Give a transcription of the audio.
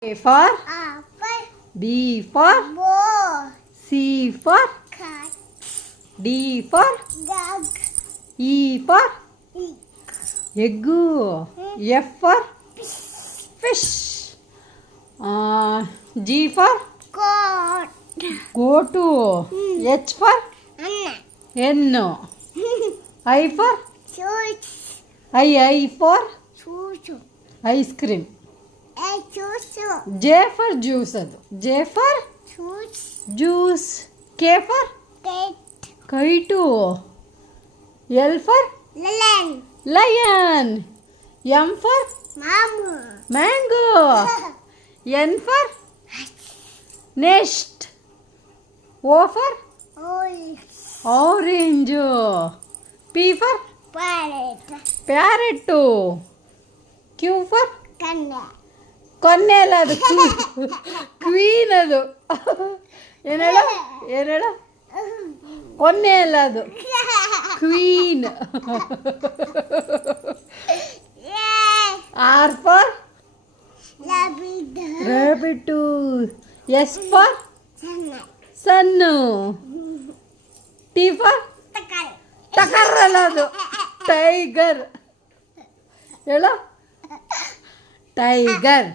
A for apple. B for ball. C for cat. D for dog. E for egg. F for fish. G for goat. H for hen. I for I for ice cream. J for juice. J for juice. K for kite. L for lion. M for mango. N for nest. O for orange. P for parrot. Q for ಕೊನ್ನೆ ಅಲ್ಲ ಅದು queen ಅದು ಏನು ಹೇಳು ಕೊನ್ನೆ ಅಲ್ಲ ಅದು queen. R for rabbit. S for sun. T for ಟಕರ್ ಅಲ್ಲ ಅದು ಟೈಗರ್. ಹೇಳು ಟೈಗರ್.